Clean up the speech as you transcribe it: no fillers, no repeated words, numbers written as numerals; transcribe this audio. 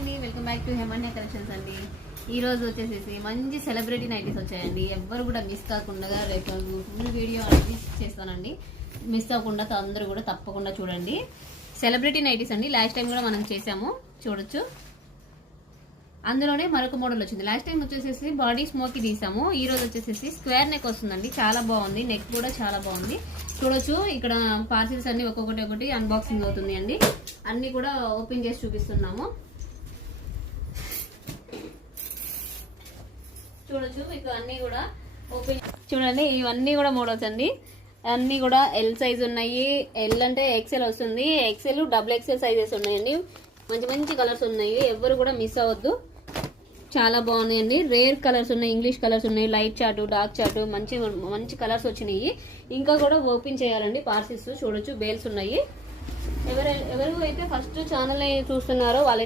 అండి, welcome back to Hemanya collections అండి. ఈ రోజు వచ్చేసి మంచి సెలబ్రిటీ నైటీస్ వచ్చాయండి. ఎవ్వరు కూడా మిస్ కాకుండా రేపు ఫుల్ వీడియో అనేది చేస్తానండి. మిస్ అవ్వకుండా అందరూ కూడా తప్పకుండా చూడండి. సెలబ్రిటీ నైటీస్ అండి. లాస్ట్ టైం కూడా మనం చేసాము, చూడొచ్చు. అందులోనే మరొక మోడల్ వచ్చింది. లాస్ట్ టైం వచ్చేసి బాడీ స్మోకి తీసాము. ఈ రోజు వచ్చేసి స్క్వేర్ నెక్ వస్తుందండి. చాలా బాగుంది, నెక్ కూడా చాలా బాగుంది. చూడొచ్చు, ఇక్కడ పార్సిల్స్ అన్ని ఒక్కొక్కటి అన్బాక్సింగ్ అవుతుంది అండి. అన్ని కూడా ఓపెన్ చేసి చూపిస్తున్నాము. చూడొచ్చు, మీకు అన్ని కూడా ఓపెన్ చూడండి. ఇవన్నీ కూడా మోడల్స్ అండి. అన్ని కూడా ఎల్ సైజ్ ఉన్నాయి. ఎల్ అంటే ఎక్సెల్ వస్తుంది, ఎక్సెల్ డబుల్ ఎక్సెల్ సైజెస్ ఉన్నాయండి. మంచి మంచి కలర్స్ ఉన్నాయి, ఎవరు కూడా మిస్ అవ్వద్దు. చాలా బాగున్నాయండి. రేర్ కలర్స్ ఉన్నాయి, ఇంగ్లీష్ కలర్స్ ఉన్నాయి, లైట్ చాటు, డార్క్ చాటు, మంచి మంచి కలర్స్ వచ్చినాయి. ఇంకా కూడా ఓపెన్ చేయాలండి పార్సిల్స్. చూడొచ్చు, బేల్స్ ఉన్నాయి. ఎవరు అయితే ఫస్ట్ ఛానల్ చూస్తున్నారో వాళ్ళకి